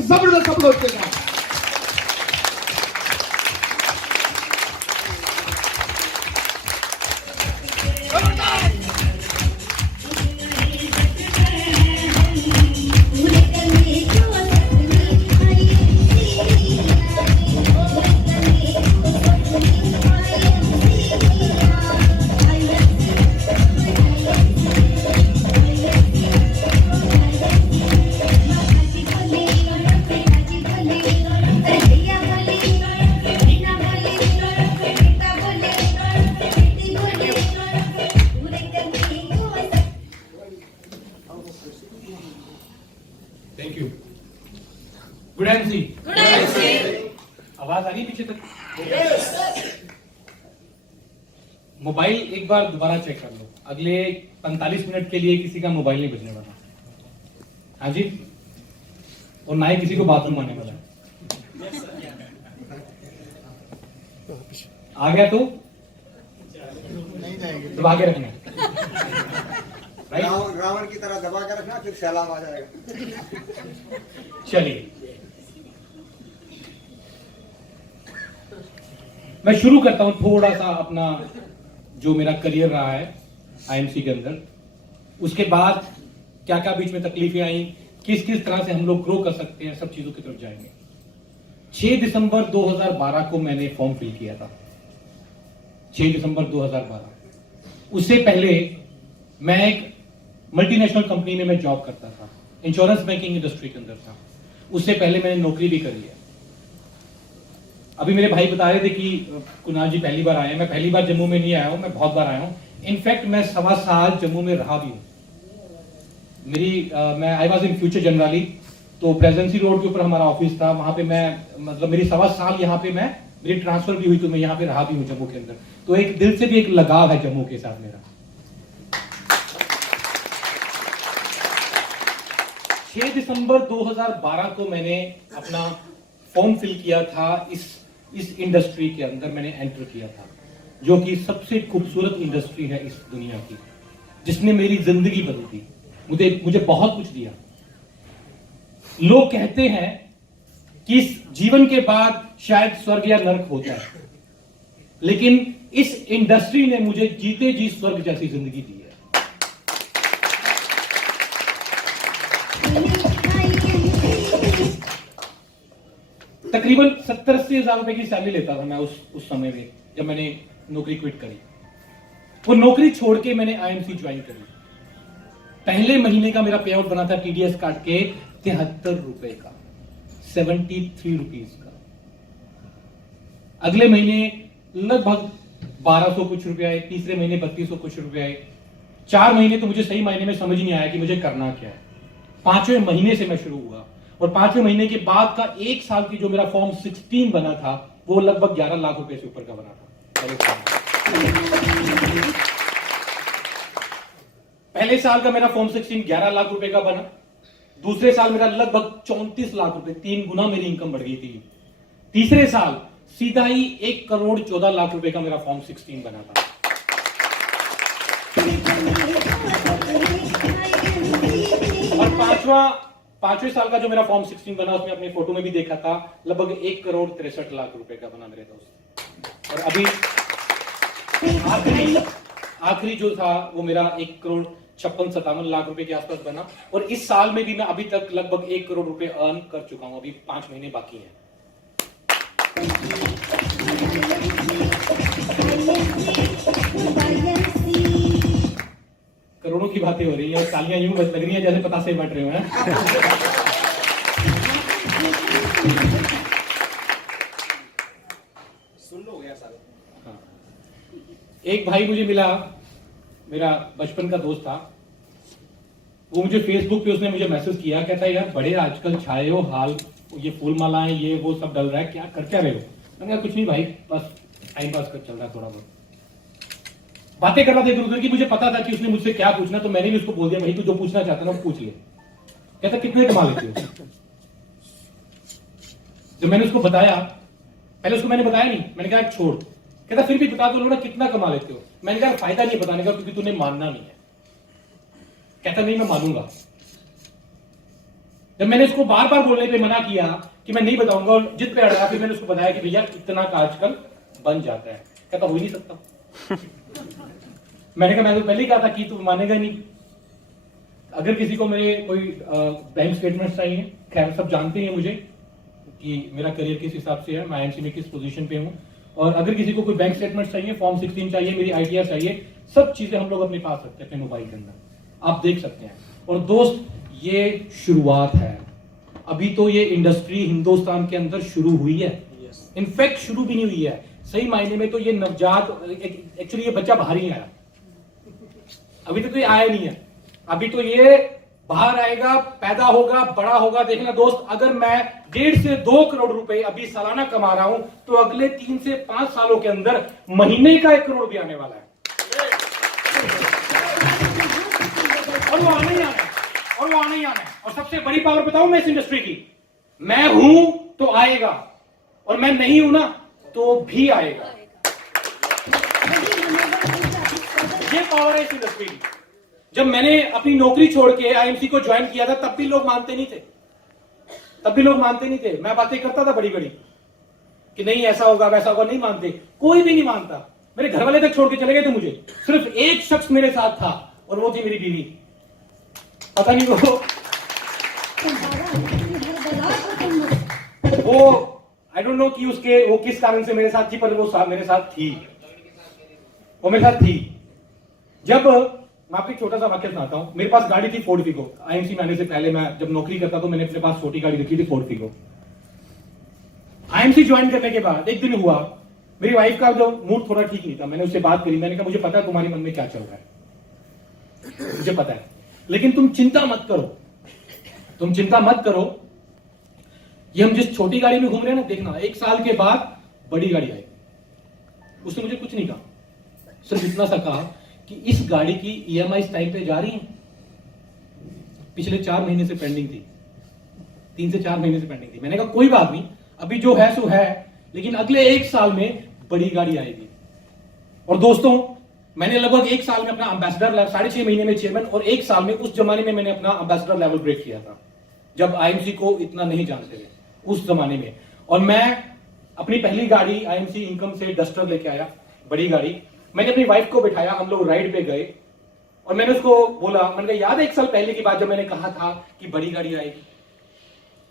एक जबरदस्त अप्रोच के साथ। Thank you. Good MC. आवाज आ रही पीछे तक? मोबाइल एक बार दोबारा चेक कर लो, अगले 45 मिनट के लिए किसी का मोबाइल नहीं बजने वाला। हाँ जी, और ना ही किसी को बाथरूम आने वाला है। आ गया तो नहीं जाएंगे, दबा के रखना, राइट? रावण की तरह दबा के रखना, फिर सैलाब आ जाएगा। चलिए मैं शुरू करता हूं थोड़ा सा अपना जो मेरा करियर रहा है आईएमसी के अंदर, उसके बाद क्या क्या बीच में तकलीफें आई, किस किस तरह से हम लोग ग्रो कर सकते हैं, सब चीजों की तरफ जाएंगे। 6 दिसंबर 2012 को मैंने फॉर्म फिल किया था। 6 दिसंबर 2012। उससे पहले मैं एक मल्टीनेशनल कंपनी में मैं जॉब करता था, इंश्योरेंस बैंकिंग इंडस्ट्री के अंदर था। उससे पहले मैंने नौकरी भी करी है। अभी मेरे भाई बता रहे थे कि कुणाल जी पहली बार आए हैं। मैं पहली बार जम्मू में नहीं आया हूं, मैं बहुत बार आया हूं। इनफैक्ट मैं 1.25 साल जम्मू में रहा भी हूं। मैं I was in future generally, तो प्रेजेंसी रोड के ऊपर हमारा ऑफिस था, वहां पे मैं मतलब मेरी 1.25 साल यहाँ पे मेरी ट्रांसफर भी हुई, तो मैं यहाँ पे रहा भी हूँ जम्मू के अंदर। तो एक दिल से भी एक लगाव है जम्मू के साथ मेरा। 6 दिसंबर 2012 को मैंने अपना फॉर्म फिल किया था। इस इंडस्ट्री के अंदर मैंने एंटर किया था, जो कि सबसे खूबसूरत इंडस्ट्री है इस दुनिया की, जिसने मेरी जिंदगी बदल दी, मुझे बहुत कुछ दिया। लोग कहते हैं कि इस जीवन के बाद शायद स्वर्ग या नरक होता है, लेकिन इस इंडस्ट्री ने मुझे जीते जी स्वर्ग जैसी जिंदगी दी है। तकरीबन 70-80 हजार रुपए की सैलरी लेता था मैं उस समय में, जब मैंने नौकरी क्विट करी। वो नौकरी छोड़ के मैंने आईएमसी ज्वाइन करी। पहले महीने का मेरा पे आउट बना था टीडीएस काट के 73 रुपए का, 73 रुपीज का। अगले महीने लगभग 1200 कुछ रुपए आए, तीसरे महीने 3200 कुछ रुपए आए। 4 महीने तो मुझे सही मायने में समझ नहीं आया कि मुझे करना क्या है। 5वें महीने से मैं शुरू हुआ, और 5वें महीने के बाद का 1 साल की जो मेरा फॉर्म 16 बना था, वो लगभग 11 लाख रुपए से ऊपर का बना था। पहले साल का मेरा फॉर्म 16 11 लाख रुपए का बना। दूसरे साल मेरा लगभग 34 लाख रुपए, 3 गुना मेरी इनकम बढ़ गई थी। तीसरे साल सीधा ही 1 करोड़ 14 लाख रुपए का मेरा फॉर्म 16 बना था। और पांचवें साल का जो मेरा फॉर्म 16 बना, उसमें अपनी फोटो में भी देखा था, लगभग 1 करोड़ 63 लाख रुपए का बना मेरे दोस्त। और अभी आखिरी जो था वो मेरा 1 करोड़ 56-57 लाख रुपए के आसपास बना। और इस साल में भी मैं अभी तक लगभग 1 करोड़ रुपए अर्न कर चुका हूं। अभी 5 महीने बाकी हैं। करोड़ों की बातें हो रही है, और तालियां यूं लग रही हैं जैसे पता से बट रहे हो हैं। सुन लो यार सारे। हाँ। एक भाई मुझे मिला, मेरा बचपन का दोस्त था। वो मुझे फेसबुक पे उसने मुझे मैसेज किया, कहता है यार बड़े आजकल छाए हो, हाल ये फूल मालाएं ये वो सब डल रहा है, क्या कर क्या रहे हो? मैंने कहा कुछ नहीं भाई, बस टाइम पास कर चल रहा है, थोड़ा बहुत बातें कर रहा था इधर उधर की। मुझे पता था कि उसने मुझसे क्या पूछना, तो मैंने भी उसको बोल दिया भाई तू जो पूछना चाहता ना वो पूछ ले। कहता कितने कमा लेते हो? जब मैंने उसको बताया, पहले उसको मैंने बताया नहीं, मैंने कहा छोड़। कहता फिर भी बता दो ना कितना कमा लेते हो। मैंने कहा फायदा नहीं बताने का, क्योंकि तूने मानना नहीं है। कहता नहीं मैं मानूंगा। जब मैंने उसको बार बार बोलने पे मना किया कि मैं नहीं बताऊंगा और जिद पे अड़ा, फिर मैंने उसको बताया कि भैया इतना का आजकल बन जाता है। कहता हो ही नहीं सकता। मैंने कहा मैं तो पहले ही कहा था कि तू मानेगा नहीं। अगर किसी को मेरे कोई बैंक स्टेटमेंट चाहिए, खैर सब जानते हैं मुझे कि मेरा करियर किस हिसाब से है, मैं आईएमसी में किस पोजीशन पे हूँ, और अगर किसी को कोई बैंक स्टेटमेंट चाहिए, फॉर्म 16 चाहिए, मेरी आईटीआर चाहिए, सब चीजें हम लोग अपने पास रखते हैं अपने मोबाइल के अंदर, आप देख सकते हैं। और दोस्त ये शुरुआत है, अभी तो ये इंडस्ट्री हिंदुस्तान के अंदर शुरू हुई है, इनफैक्ट शुरू भी नहीं हुई है। सही मायने में तो ये नवजात, एक्चुअली ये बच्चा बाहर ही नहीं आया, अभी तक तो ये आया नहीं है, अभी तो ये बाहर आएगा, पैदा होगा, बड़ा होगा। देखना दोस्त, अगर मैं 1.5 से 2 करोड़ रुपए अभी सालाना कमा रहा हूं, तो अगले 3 से 5 सालों के अंदर महीने का 1 करोड़ भी आने वाला है, और वो आना ही आना है, और वो आना ही आना है। और सबसे बड़ी पावर बताऊं मैं इस इंडस्ट्री की, मैं हूं तो आएगा, और मैं नहीं हूं ना तो भी आएगा। ये पावर है इस इंडस्ट्री की। जब मैंने अपनी नौकरी छोड़ के आईएमसी को ज्वाइन किया था, तब भी लोग मानते नहीं थे, तब भी लोग मानते नहीं थे। मैं बातें करता था बड़ी बड़ी कि नहीं ऐसा होगा वैसा होगा, नहीं मानते, कोई भी नहीं मानता। मेरे घर वाले तक छोड़ के चले गए थे मुझे, सिर्फ एक शख्स मेरे साथ था, और वो थी मेरी बीवी। पता नहीं वो आई डोंट नो कि उसके वो किस कारण से मेरे साथ थी, पर वो मेरे साथ थी, वो मेरे साथ थी। जब मैं आपको एक छोटा सा वाक्य सुनाता हूं। मेरे पास गाड़ी थी फोर्ड फिगो, आईएमसी में आने से पहले मैं जब नौकरी करता तो मैंने अपने पास छोटी गाड़ी रखी थी, फोर्ड फिगो। आईएमसी ज्वाइन करने के बाद एक दिन हुआ, मेरी वाइफ का जो मूड थोड़ा ठीक नहीं था, मैंने उससे बात करी, मैंने कहा मुझे पता है तुम्हारे मन में क्या चल रहा है, मुझे पता है, लेकिन तुम चिंता मत करो, तुम चिंता मत करो, ये हम जिस छोटी गाड़ी में घूम रहे हैं ना, देखना 1 साल के बाद बड़ी गाड़ी आएगी। उसने मुझे कुछ नहीं कहा, सिर्फ इतना सा कहा कि इस गाड़ी की ईएमआई टाइम पे जा रही है, पिछले 4 महीने से पेंडिंग थी, 3 से 4 महीने से पेंडिंग थी। मैंने कहा कोई बात नहीं, अभी जो है सो है, लेकिन अगले 1 साल में बड़ी गाड़ी आएगी। और दोस्तों, मैंने लगभग 1 साल में अपना एम्बेसडर लेवल, 6.5 महीने में चेयरमैन, और 1 साल में, उस जमाने में मैंने अपना एम्बेसडर लेवल ब्रेक किया था, जब आईएमसी को इतना नहीं जानते थे उस जमाने में। और मैं अपनी पहली गाड़ी आईएमसी इनकम से डस्टर लेके आया, बड़ी गाड़ी। मैंने अपनी वाइफ को बिठाया, हम लोग राइड पे गए, और मैंने उसको बोला, मैंने कहा याद है 1 साल पहले की बात जब मैंने कहा था कि बड़ी गाड़ी आएगी,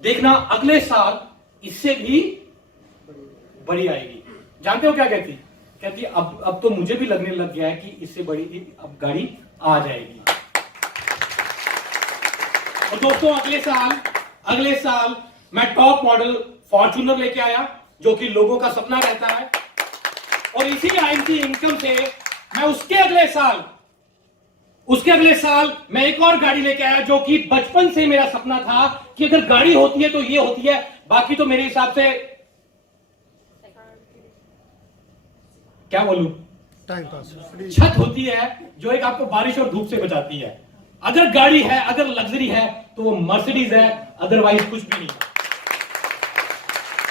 देखना अगले साल इससे भी बड़ी आएगी। जानते हो क्या कहती? कहती अब तो मुझे भी लगने लग गया है कि इससे बड़ी अब गाड़ी आ जाएगी। और दोस्तों, अगले साल मैं टॉप मॉडल फॉर्च्यूनर लेके आया, जो कि लोगों का सपना रहता है। और इसी आईएमसी इनकम से मैं उसके अगले साल मैं एक और गाड़ी लेके आया, जो कि बचपन से मेरा सपना था कि अगर गाड़ी होती है तो ये होती है, बाकी तो मेरे हिसाब से क्या बोलूं, टाइम पास, छत होती है जो एक आपको बारिश और धूप से बचाती है। अगर गाड़ी है, अगर लग्जरी है, तो वो मर्सिडीज है, अदरवाइज कुछ भी नहीं।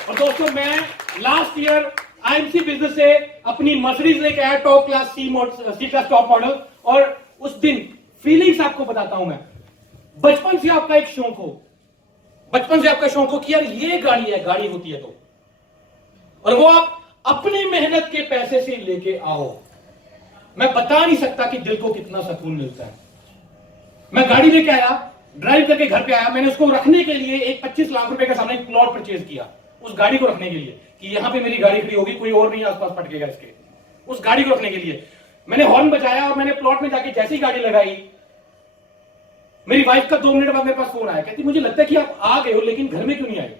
और दोस्तों, मैं लास्ट ईयर आईएमसी बिजनेस से अपनी मर्सिडीज लेके आया, top class C class top model. और उस दिन फीलिंग्स आपको बताता हूं मैं। बचपन से आपका एक शौक हो, बचपन से आपका शौक हो कि यार ये गाड़ी है, गाड़ी होती है तो, और वो आप अपनी मेहनत के पैसे से लेके आओ, मैं बता नहीं सकता कि दिल को कितना सुकून मिलता है। मैं गाड़ी लेके आया, ड्राइव करके घर पे आया, मैंने उसको रखने के लिए एक 25 लाख रुपए का सामने एक प्लॉट परचेज किया, उस गाड़ी को रखने के लिए कि यहां पे मेरी गाड़ी खड़ी होगी, कोई और नहीं आसपास फटकेगा इसके। उस गाड़ी को रखने के लिए मैंने हॉर्न बजाया, और मैंने प्लॉट में जाके जैसी गाड़ी लगाई, मेरी वाइफ का 2 मिनट बाद मेरे पास फोन आया, कहती मुझे लगता है कि आप आ गए हो, लेकिन घर में क्यों नहीं आए?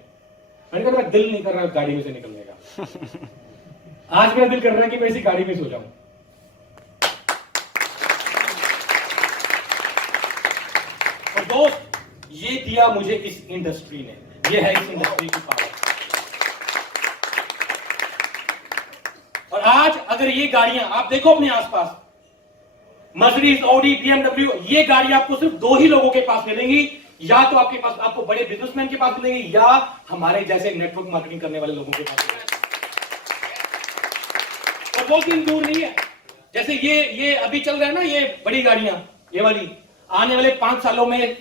मैंने कहा मेरा दिल नहीं कर रहा गाड़ी में से निकलने का। आज मेरा दिल कर रहा है कि मैं इसी गाड़ी में सो जाऊं। और दोस्त, ये दिया मुझे इस इंडस्ट्री ने, ये है इस इंडस्ट्री की पावर। और आज अगर ये गाड़ियां आप देखो अपने आसपास, मर्सिडीज, ऑडी, बीएमडब्ल्यू, ये गाड़ी आपको सिर्फ 2 ही लोगों के पास मिलेंगी, या तो आपके पास, आपको बड़े बिजनेसमैन के पास मिलेंगी, या हमारे जैसे नेटवर्क मार्केटिंग करने वाले लोगों के पास मिलेंगी। और वो दिन दूर नहीं है, जैसे ये अभी चल रहा है ना, ये बड़ी गाड़ियां, ये वाली, आने वाले 5 सालों में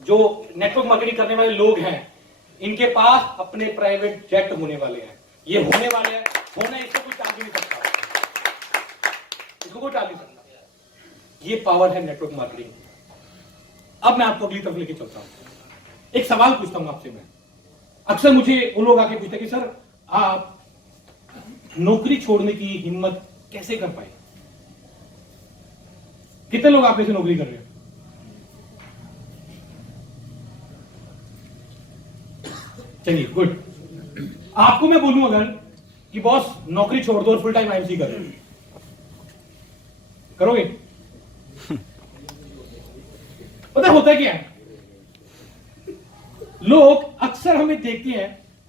जो नेटवर्क मार्केटिंग करने वाले लोग हैं, इनके पास अपने प्राइवेट जेट होने वाले हैं। ये होने वाले हैं, होना, इसको कोई टाल नहीं सकता, इसको कोई टाल नहीं सकता। ये पावर है नेटवर्क मार्केटिंग। अब मैं आपको अगली तरफ लेके चलता हूं। एक सवाल पूछता हूं आपसे मैं। अक्सर मुझे वो लोग आके पूछते हैं कि सर आप नौकरी छोड़ने की हिम्मत कैसे कर पाए? कितने लोग आप में से नौकरी कर रहे हैं? चलिए, गुड। आपको मैं बोलूं अगर कि बॉस नौकरी छोड़ दो और फुल टाइम आईएमसी करो, करोगे? पता होता क्या है, लोग अक्सर हमें देखते हैं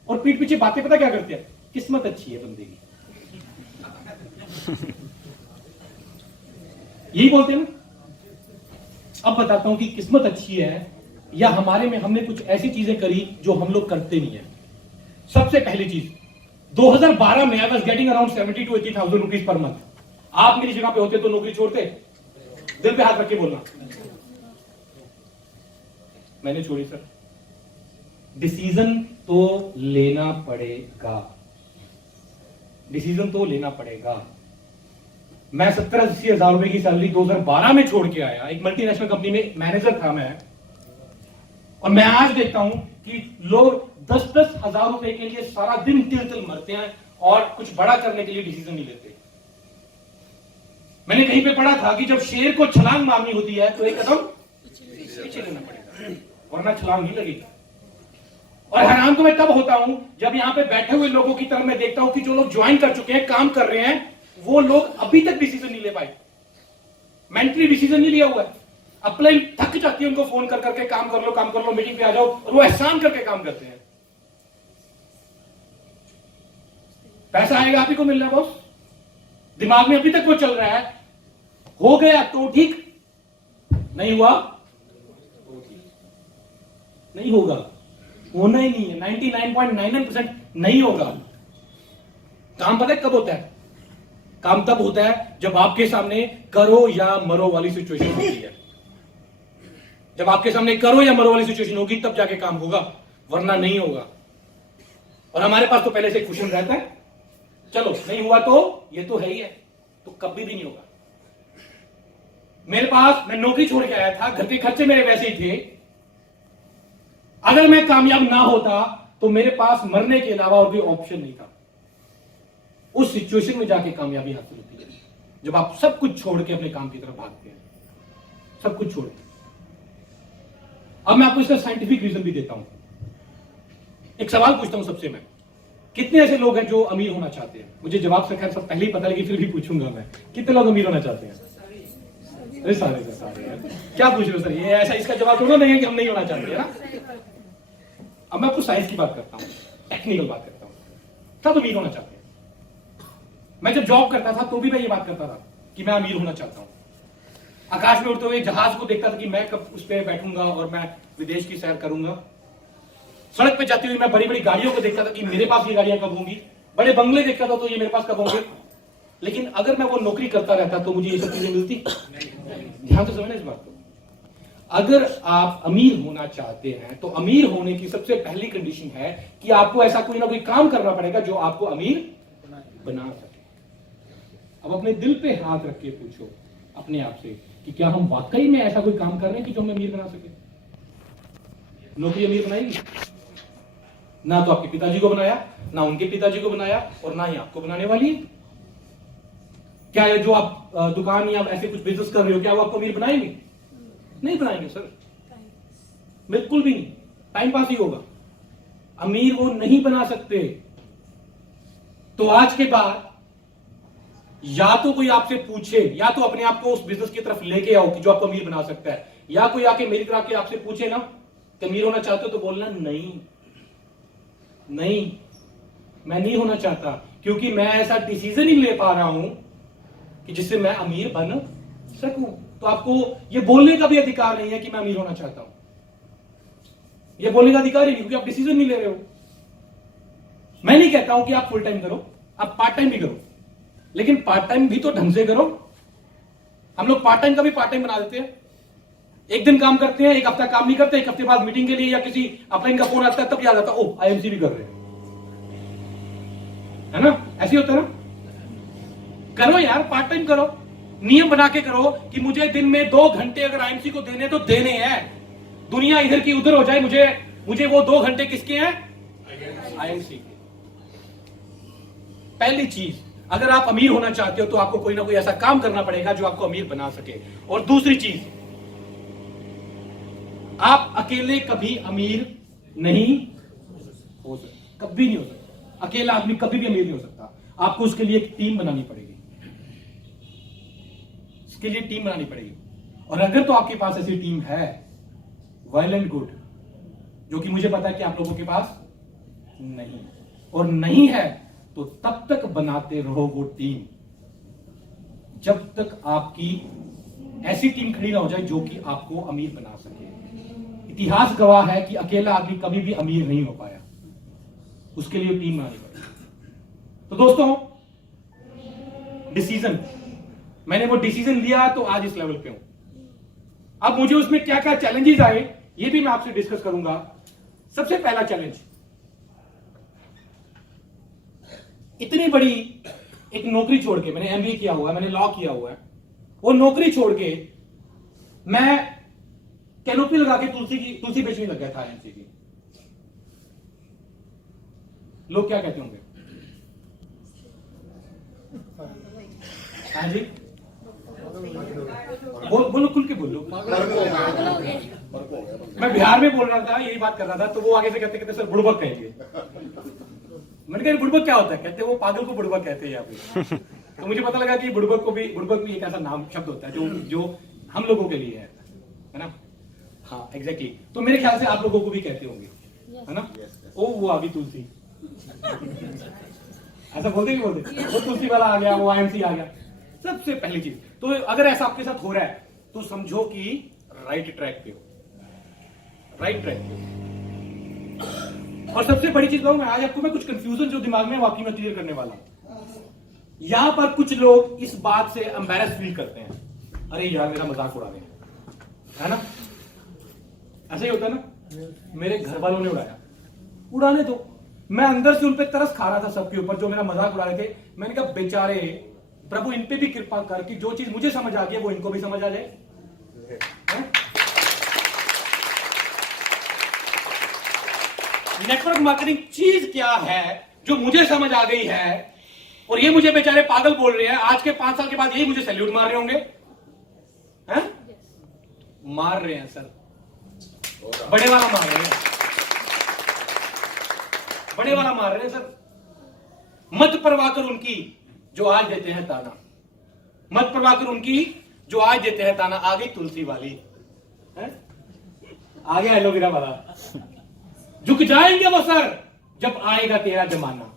और पीठ पीछे बातें पता क्या करते हैं, किस्मत अच्छी है बंदे की, यही बोलते हैं ना। अब बताता हूं कि किस्मत अच्छी है या हमारे में हमने कुछ ऐसी चीजें करी जो हम लोग करते नहीं है। सबसे पहली चीज, 2012 में I was getting around 70 to 80,000 rupees per month. आप मेरी जगह पे होते तो नौकरी छोड़ते? दिल पे हाथ रख के बोलना। मैंने छोड़ी सर। डिसीजन तो लेना पड़ेगा, डिसीजन तो लेना पड़ेगा। मैं 70-80 हजार रुपए की सैलरी 2012 में छोड़ के आया, एक मल्टीनेशनल कंपनी में मैनेजर था मैं, और मैं आज देखता हूं कि लोग 10-10 हजार रुपए के लिए सारा दिन तिल मरते हैं और कुछ बड़ा करने के लिए डिसीजन नहीं लेते। मैंने कहीं पे पढ़ा था कि जब शेर को छलांग मारनी होती है तो एक कदम पीछे लेना पड़ेगा, वरना छलांग नहीं लगेगी। और हैरान तो मैं तब होता हूं जब यहां पे बैठे हुए लोगों की तरफ मैं देखता हूं कि जो लोग ज्वाइन कर चुके हैं, काम कर रहे हैं, वो लोग अभी तक डिसीजन नहीं ले पाए, मेंटली डिसीजन नहीं लिया हुआ है। अप्लाई थक जाती है उनको फोन कर करके, काम कर लो, मीटिंग पे आ जाओ, और वो एहसान करके काम करते हैं। पैसा आएगा आप ही को मिल रहा है बॉस, दिमाग में अभी तक वो चल रहा है, हो गया तो ठीक, नहीं हुआ तो ठीक, नहीं होगा, होना ही नहीं है। 99.99% नहीं होगा। काम पता है कब होता है? काम तब होता है जब आपके सामने करो या मरो वाली सिचुएशन होती है। जब आपके सामने करो या मरो वाली सिचुएशन होगी तब जाके काम होगा, वरना नहीं होगा। और हमारे पास तो पहले से क्वेश्चन रहता है, चलो नहीं हुआ तो ये तो है ही है, तो कभी भी नहीं होगा। मेरे पास, मैं नौकरी छोड़ के आया था, घर के खर्चे मेरे वैसे ही थे। अगर मैं कामयाब ना होता तो मेरे पास मरने के अलावा और कोई ऑप्शन नहीं था। उस सिचुएशन में जाके कामयाबी हासिल होती है जब आप सब कुछ छोड़ के अपने काम की तरफ भागते हैं, सब कुछ छोड़ के। अब मैं आपको इसका साइंटिफिक रीजन भी देता हूं। एक सवाल पूछता हूं सबसे मैं, कितने ऐसे लोग हैं जो अमीर होना चाहते हैं? मुझे जवाब से खैर सब पहले ही पता, लेकिन फिर भी पूछूंगा मैं, कितने लोग अमीर होना चाहते हैं? अरे सारे यार, क्या पूछ रहे हो सर? ये ऐसा, इसका जवाब थोड़ा नहीं है कि हम नहीं होना चाहते, है ना। अब मैं आपको साइंस की बात करता हूं, टेक्निकल बात करता हूं। सब अमीर होना चाहते हैं। मैं जब जॉब करता था तो भी मैं ये बात करता था कि मैं अमीर होना चाहता हूं। आकाश में उड़ते हुए जहाज को देखता था कि मैं कब उस पर बैठूंगा और मैं विदेश की सैर करूंगा। सड़क पे जाती हुई मैं बड़ी बड़ी गाड़ियों को देखता था कि मेरे पास ये गाड़ियां कब होंगी। बड़े बंगले देखता था तो ये मेरे पास कब होंगे। लेकिन अगर मैं वो नौकरी करता रहता तो मुझे ये सब चीजें मिलती? ध्यान तो समझना इस बात को। अगर आप अमीर होना चाहते हैं तो अमीर होने की सबसे पहली कंडीशन है कि आपको ऐसा कोई ना कोई काम करना पड़ेगा जो आपको अमीर बना सके। अब अपने दिल पे हाथ रख के पूछो अपने आप से कि क्या हम वाकई में ऐसा कोई काम कर रहे हैं कि जो हमें अमीर बना सके? नौकरी अमीर बनाएगी? ना तो आपके पिताजी को बनाया, ना उनके पिताजी को बनाया, और ना ही आपको बनाने वाली है। क्या है जो आप दुकान या ऐसे कुछ बिजनेस कर रहे हो, क्या वो आपको अमीर बनाएंगे? नहीं बनाएंगे सर, बिल्कुल भी नहीं। टाइम पास ही होगा, अमीर वो नहीं बना सकते। तो आज के बाद या तो कोई आपसे पूछे, या तो अपने आप को उस बिजनेस की तरफ लेके आओ कि जो आपको अमीर बना सकता है, या कोई आके मेरी तरह के आपसे पूछे ना कि अमीर होना चाहते हो, तो बोलना नहीं, नहीं मैं नहीं होना चाहता, क्योंकि मैं ऐसा डिसीजन ही ले पा रहा हूं कि जिससे मैं अमीर बन सकूं। तो आपको ये बोलने का भी अधिकार नहीं है कि मैं अमीर होना चाहता हूं। ये बोलने का अधिकार ही नहीं, क्योंकि आप डिसीजन नहीं ले रहे हो। मैं नहीं कहता हूं कि आप फुल टाइम करो, आप पार्ट टाइम भी करो, लेकिन पार्ट टाइम भी तो ढंग से करो। हम लोग पार्ट टाइम का भी पार्ट टाइम बना देते हैं। एक दिन काम करते हैं, एक हफ्ता काम नहीं करते, एक हफ्ते बाद मीटिंग के लिए या किसी अपलाइन का फोन आता है, तब याद आता है, ओ आईएमसी भी कर रहे हैं, है ना? ऐसे होता है ना? करो यार, पार्ट टाइम करो, नियम बना के करो कि मुझे दिन में 2 घंटे अगर आईएमसी को देने तो देने हैं। दुनिया इधर की उधर हो जाए, मुझे वो 2 घंटे किसके हैं? आईएमसी के। पहली चीज, अगर आप अमीर होना चाहते हो तो आपको कोई ना कोई ऐसा काम करना पड़ेगा जो आपको अमीर बना सके। और दूसरी चीज, आप अकेले कभी अमीर नहीं हो सकते, कभी नहीं हो सकता। अकेला आदमी कभी भी अमीर नहीं हो सकता। आपको उसके लिए एक टीम बनानी पड़ेगी, उसके लिए टीम बनानी पड़ेगी। और अगर तो आपके पास ऐसी टीम है, वेल एंड गुड, जो कि मुझे पता है कि आप लोगों के पास नहीं, और नहीं है तो तब तक बनाते रहो वो टीम जब तक आपकी ऐसी टीम खड़ी ना हो जाए जो कि आपको अमीर बना सके। इतिहास गवाह है कि अकेला आदमी कभी भी अमीर नहीं हो पाया, उसके लिए टीम बनानी पड़ी। तो दोस्तों, डिसीजन, मैंने वो डिसीजन लिया तो आज इस लेवल पे हूं। अब मुझे उसमें क्या क्या चैलेंजेस आए ये भी मैं आपसे डिस्कस करूंगा। सबसे पहला चैलेंज, इतनी बड़ी एक नौकरी छोड़ के, मैंने एमबीए किया हुआ है, मैंने लॉ किया हुआ है, वो नौकरी छोड़ के मैं कैनोपी लगा के तुलसी बेचने लग गया था आईएमसी की। लोग क्या कहते होंगे? हाँ जी, बोलो, खुल के बोलो। मैं बिहार में बोल रहा था, यही बात कर रहा था, तो वो आगे से कहते सर बुड़बक कहेंगे। मैंने कहा बुड़बक क्या होता है? कहते वो पागल को बुड़बक कहते हैं यहाँ पे। तो मुझे पता लगा कि बुड़बक भी एक ऐसा नाम शब्द होता है जो हम लोगों के लिए है ना? हाँ, एग्जैक्टली। तो मेरे ख्याल से आप लोगों को भी कहते होंगे, है ना? ओ वो आ गई तुलसी, ऐसा बोलते वो तुलसी वाला आ गया, वो आईएमसी आ गया। सबसे पहली चीज तो, अगर ऐसा आपके साथ हो रहा है तो समझो कि राइट ट्रैक पे हो, राइट ट्रैक पे हो। और सबसे बड़ी चीज कहूं मैं, आज आपको मैं कुछ कंफ्यूजन जो दिमाग में वाकई में क्लियर करने वाला हूं। यहां पर कुछ लोग इस बात से एम्बैरस फील करते हैं, अरे यार मेरा मजाक उड़ा रहे हैं, है ना? ऐसा ही होता है ना? मेरे घर वालों ने उड़ाया, उड़ाने दो। मैं अंदर से उन पे तरस खा रहा था, सबके ऊपर जो मेरा मजाक उड़ा रहे थे। मैंने कहा बेचारे प्रभु, इन पे भी कृपा कर कि जो चीज मुझे समझ आ गई वो इनको भी समझ आ जाए। नेटवर्क मार्केटिंग चीज क्या है जो मुझे समझ आ गई है, और ये मुझे बेचारे पागल बोल रहे हैं। आज के 5 साल के बाद यही मुझे सैल्यूट मार रहे होंगे, हैं? मार रहे हैं सर, बड़े वाला मार रहे हैं, बड़े वाला मार रहे हैं सर। मत परवाह कर उनकी जो आज देते हैं ताना, मत परवाह कर उनकी जो आज देते हैं ताना। आ गई तुलसी वाली, है? आ गया एलोवेरा वाला। झुक जाएंगे वो सर जब आएगा तेरा जमाना।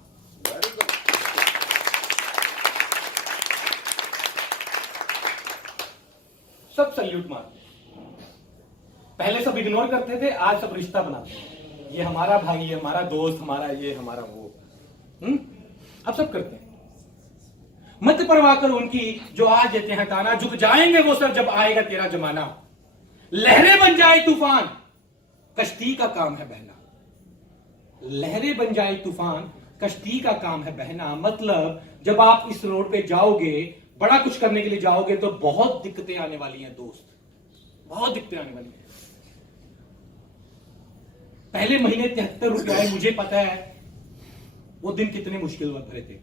सब सल्यूट मारते, पहले सब इग्नोर करते थे, आज सब रिश्ता बनाते हैं। ये हमारा भाई, ये हमारा दोस्त, हमारा ये, हमारा वो, अब सब करते हैं। मत परवाह कर उनकी जो आज देते हैं ताना, झुक जाएंगे वो सर जब आएगा तेरा जमाना। लहरें बन जाए तूफान, कश्ती का काम है बहना। लहरें बन जाए तूफान, कश्ती का काम है बहना। मतलब जब आप इस रोड पे जाओगे, बड़ा कुछ करने के लिए जाओगे, तो बहुत दिक्कतें आने वाली हैं दोस्त, बहुत दिक्कतें आने वाली हैं। पहले महीने 73 रुपए आए, मुझे पता है वो दिन कितने मुश्किल भरे थे।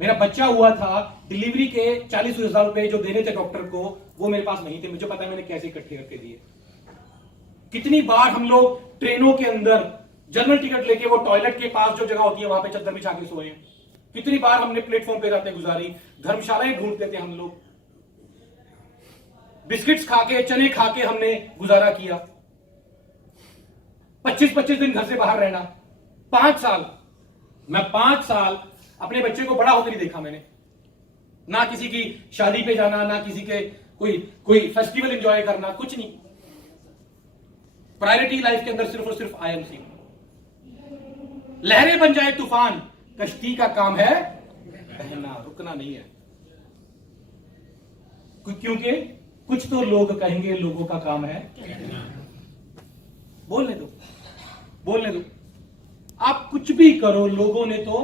मेरा बच्चा हुआ था, डिलीवरी के 40,000 रुपए जो देने थे डॉक्टर को, वो मेरे पास नहीं थे। मुझे पता है मैंने कैसे इकट्ठे करके दिए। कितनी बार हम लोग ट्रेनों के अंदर जनरल टिकट लेके वो टॉयलेट के पास जो जगह होती है वहां पे चद्दर बिछा के सोए। कितनी बार हमने प्लेटफॉर्म पे रातें गुजारी, धर्मशालाएं ढूंढते थे हम लोग, बिस्किट्स खा के, चने खा के हमने गुजारा किया। 25-25 दिन घर से बाहर रहना, 5 साल, मैं 5 साल अपने बच्चे को बड़ा होकर नहीं देखा मैंने। ना किसी की शादी पे जाना, ना किसी के कोई फेस्टिवल एंजॉय करना, कुछ नहीं। प्रायोरिटी लाइफ के अंदर सिर्फ और सिर्फ आईएमसी। लहरें बन जाए तूफान, कश्ती का काम है बहना, रुकना नहीं है। क्योंकि कुछ तो लोग कहेंगे लोगों का काम है, बोलने दो, बोलने दो। आप कुछ भी करो, लोगों ने तो